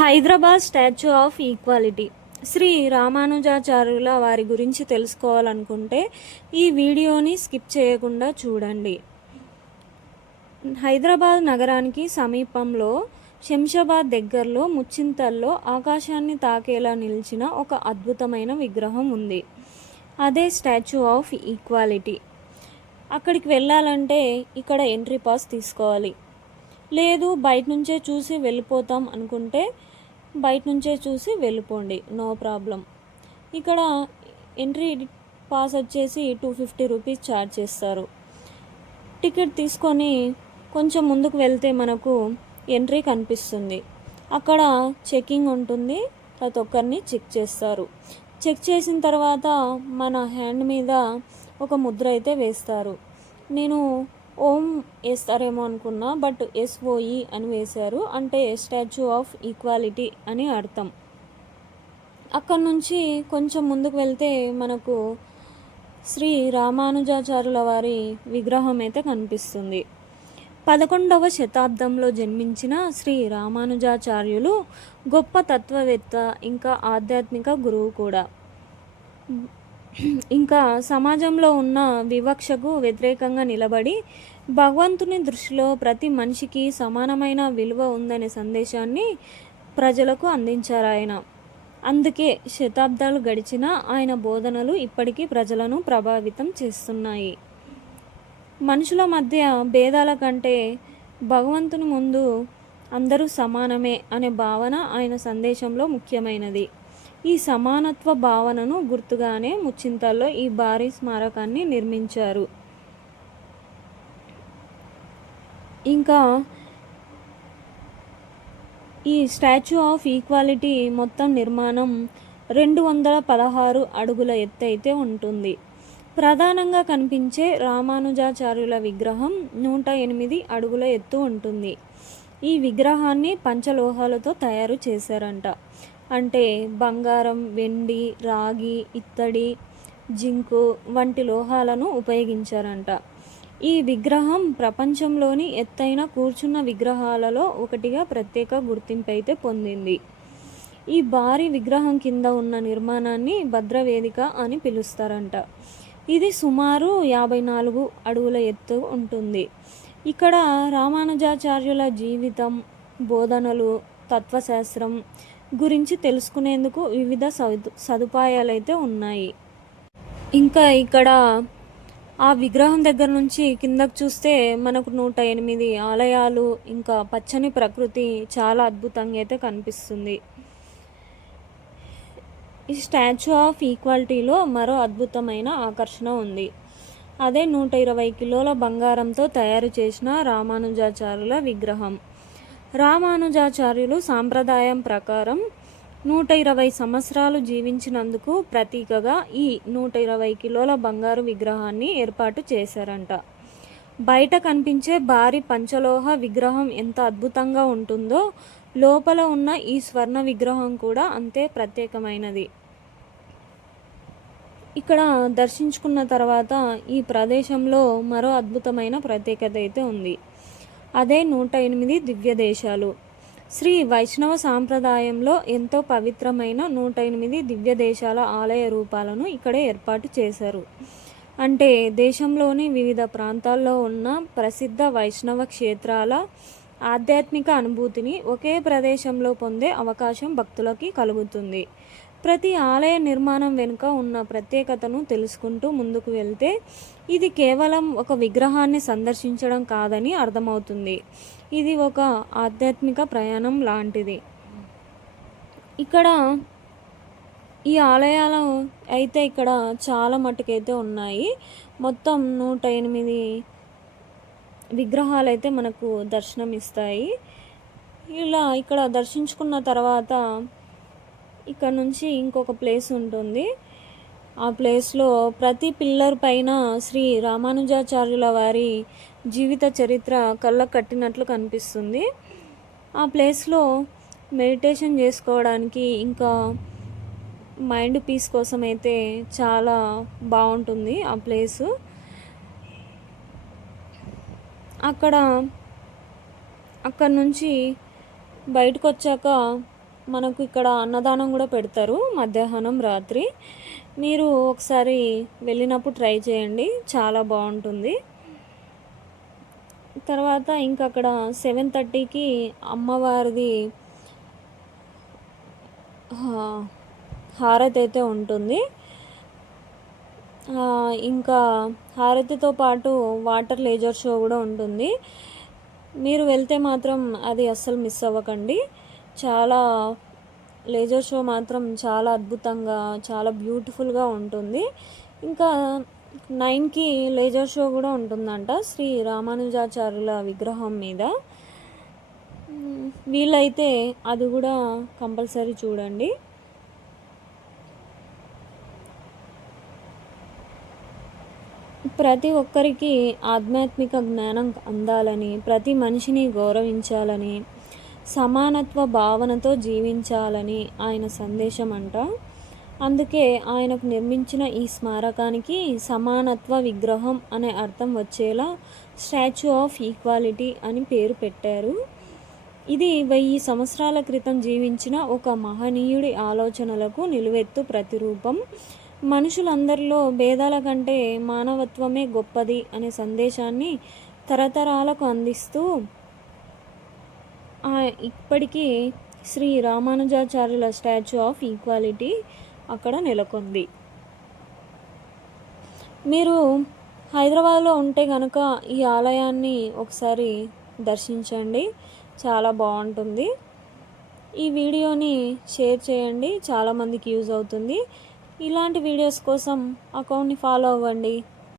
Hyderabad statue of equality Shri రామానుజాచార్యుల వారి గురించి తెలుసుకోవాలనుకుంటే ఈ వీడియోని స్కిప్ చేయకుండా చూడండి. హైదరాబాద్ నగరానికి సమీపంలో శంషాబాద్ దగ్గరలో ముచ్చింతల్లో ఆకాశాన్ని తాకేలా నిలిచిన ఒక అద్భుతమైన విగ్రహం ఉంది. అదే స్టాచ్యూ ఆఫ్ ఈక్వాలిటీ. అక్కడికి వెళ్ళాలంటే ఇక్కడ ఎంట్రీ పాస్ తీసుకోవాలి. లేదు బయట నుంచే చూసి వెళ్ళిపోతాం అనుకుంటే బయట నుంచే చూసి వెళ్ళిపోండి, నో ప్రాబ్లం. ఇక్కడ ఎంట్రీ పాస్ వచ్చేసి 250 రూపీస్ ఛార్జ్ చేస్తారు. టికెట్ తీసుకొని కొంచెం ముందుకు వెళ్తే మనకు ఎంట్రీ కనిపిస్తుంది. అక్కడ చెకింగ్ ఉంటుంది, ప్రతి ఒక్కరిని చెక్ చేస్తారు. చెక్ చేసిన తర్వాత మన హ్యాండ్ మీద ఒక ముద్ర అయితే వేస్తారు. నేను ఓం వేస్తారేమో అనుకున్నా, బట్ SOE అని వేశారు, అంటే స్టాచ్యూ ఆఫ్ ఈక్వాలిటీ అని అర్థం. అక్కడ నుంచి కొంచెం ముందుకు వెళ్తే మనకు శ్రీ రామానుజాచార్యుల వారి విగ్రహం అయితే కనిపిస్తుంది. 11వ శతాబ్దంలో జన్మించిన శ్రీ రామానుజాచార్యులు గొప్ప తత్వవేత్త, ఇంకా ఆధ్యాత్మిక గురువు కూడా. ఇంకా సమాజంలో ఉన్న వివక్షకు వ్యతిరేకంగా నిలబడి భగవంతుని దృష్టిలో ప్రతి మనిషికి సమానమైన విలువ ఉందనే సందేశాన్ని ప్రజలకు అందించారు ఆయన. అందుకే శతాబ్దాలు గడిచినా ఆయన బోధనలు ఇప్పటికీ ప్రజలను ప్రభావితం చేస్తున్నాయి. మనుషుల మధ్య భేదాల కంటే భగవంతుని ముందు అందరూ సమానమే అనే భావన ఆయన సందేశంలో ముఖ్యమైనది. ఈ సమానత్వ భావనను గుర్తుగానే ముచ్చింతల్లో ఈ భారీ స్మారకాన్ని నిర్మించారు. ఇంకా ఈ స్టాచ్యూ ఆఫ్ ఈక్వాలిటీ మొత్తం నిర్మాణం 216 అడుగుల ఎత్తు అయితే ఉంటుంది. ప్రధానంగా కనిపించే రామానుజాచార్యుల విగ్రహం 108 అడుగుల ఎత్తు ఉంటుంది. ఈ విగ్రహాన్ని పంచలోహాలతో తయారు చేశారంట. అంటే బంగారం, వెండి, రాగి, ఇత్తడి, జింకు వంటి లోహాలను ఉపయోగించారంట. ఈ విగ్రహం ప్రపంచంలోని ఎత్తైన కూర్చున్న విగ్రహాలలో ఒకటిగా ప్రత్యేక గుర్తింపు అయితే పొందింది. ఈ భారీ విగ్రహం కింద ఉన్న నిర్మాణాన్ని భద్రవేదిక అని పిలుస్తారంట. ఇది సుమారు 54 అడుగుల ఎత్తు ఉంటుంది. ఇక్కడ రామానుజాచార్యుల జీవితం, బోధనలు, తత్వశాస్త్రం గురించి తెలుసుకునేందుకు వివిధ సదుపాయాలైతే ఉన్నాయి. ఇంకా ఇక్కడ ఆ విగ్రహం దగ్గర నుంచి కిందకు చూస్తే మనకు 108 ఆలయాలు, ఇంకా పచ్చని ప్రకృతి చాలా అద్భుతంగా అయితే కనిపిస్తుంది. ఈ స్టాచ్యూ ఆఫ్ ఈక్వాలిటీలో మరో అద్భుతమైన ఆకర్షణ ఉంది. అదే 120 కిలోల బంగారంతో తయారు చేసిన రామానుజాచార్యుల విగ్రహం. రామానుజాచార్యులు సాంప్రదాయం ప్రకారం 120 సంవత్సరాలు జీవించినందుకు ప్రతీకగా ఈ 120 కిలోల బంగారు విగ్రహాన్ని ఏర్పాటు చేశారంట. బయట కనిపించే భారీ పంచలోహ విగ్రహం ఎంత అద్భుతంగా ఉంటుందో లోపల ఉన్న ఈ స్వర్ణ విగ్రహం కూడా అంతే ప్రత్యేకమైనది. ఇక్కడ దర్శించుకున్న తర్వాత ఈ ప్రదేశంలో మరో అద్భుతమైన ప్రత్యేకత అయితే ఉంది. అదే 108 దివ్య దేశాలు. శ్రీ వైష్ణవ సాంప్రదాయంలో ఎంతో పవిత్రమైన 108 దివ్య దేశాల ఆలయ రూపాలను ఇక్కడే ఏర్పాటు చేశారు. అంటే దేశంలోని వివిధ ప్రాంతాల్లో ఉన్న ప్రసిద్ధ వైష్ణవ క్షేత్రాల ఆధ్యాత్మిక అనుభూతిని ఒకే ప్రదేశంలో పొందే అవకాశం భక్తులకి కలుగుతుంది. ప్రతి ఆలయ నిర్మాణం వెనుక ఉన్న ప్రత్యేకతను తెలుసుకుంటూ ముందుకు వెళ్తే ఇది కేవలం ఒక విగ్రహాన్ని సందర్శించడం కాదని అర్థమవుతుంది. ఇది ఒక ఆధ్యాత్మిక ప్రయాణం లాంటిది. ఇక్కడ ఈ ఆలయాలు అయితే ఇక్కడ చాలా మట్టుకైతే ఉన్నాయి. మొత్తం 108 విగ్రహాలు అయితే మనకు దర్శనం ఇస్తాయి. ఇలా ఇక్కడ దర్శించుకున్న తర్వాత ఇక్కడ నుంచి ఇంకొక ప్లేస్ ఉంటుంది. ఆ ప్లేస్లో ప్రతి పిల్లర్ పైన శ్రీ రామానుజాచార్యుల వారి జీవిత చరిత్ర కళ్ళ కట్టినట్లు కనిపిస్తుంది. ఆ ప్లేస్లో మెడిటేషన్ చేసుకోవడానికి, ఇంకా మైండ్ పీస్ కోసం అయితే చాలా బాగుంటుంది ఆ ప్లేసు. అక్కడ నుంచి బయటకు వచ్చాక మనకు ఇక్కడ అన్నదానం కూడా పెడతారు మధ్యాహ్నం రాత్రి. మీరు ఒకసారి వెళ్ళినప్పుడు ట్రై చేయండి, చాలా బాగుంటుంది. తర్వాత ఇంకా అక్కడ 7:30కి అమ్మవారిది హారతి అయితే ఉంటుంది. ఇంకా హారతితో పాటు వాటర్ లేజర్ షో కూడా ఉంటుంది. మీరు వెళ్తే మాత్రం అది అస్సలు మిస్ అవ్వకండి. చాలా లేజర్ షో మాత్రం చాలా అద్భుతంగా, చాలా బ్యూటిఫుల్గా ఉంటుంది. ఇంకా 9కి లేజర్ షో కూడా ఉంటుందంట శ్రీ రామానుజాచార్యుల విగ్రహం మీద. వీలైతే అది కూడా కంపల్సరీ చూడండి. ప్రతి ఒక్కరికి ఆధ్యాత్మిక జ్ఞానం అందాలని, ప్రతి మనిషిని గౌరవించాలని, సమానత్వ భావనతో జీవించాలని ఆయన సందేశం అంట. అందుకే ఆయనకు నిర్మించిన ఈ స్మారకానికి సమానత్వ విగ్రహం అనే అర్థం వచ్చేలా స్టాచ్యూ ఆఫ్ ఈక్వాలిటీ అని పేరు పెట్టారు. ఇది 1000 సంవత్సరాల క్రితం జీవించిన ఒక మహనీయుడి ఆలోచనలకు నిలువెత్తు ప్రతిరూపం. మనుషులందరిలో భేదాల కంటే మానవత్వమే గొప్పది అనే సందేశాన్ని తరతరాలకు అందిస్తూ ఇప్పటికీ శ్రీ రామానుజాచార్యుల స్టాచ్యూ ఆఫ్ ఈక్వాలిటీ అక్కడ నెలకొంది. మీరు హైదరాబాద్లో ఉంటే కనుక ఈ ఆలయాన్ని ఒకసారి దర్శించండి, చాలా బాగుంటుంది. ఈ వీడియోని షేర్ చేయండి, చాలామందికి యూజ్ అవుతుంది. ఇలాంటి వీడియోస్ కోసం అకౌంట్ని ఫాలో అవ్వండి.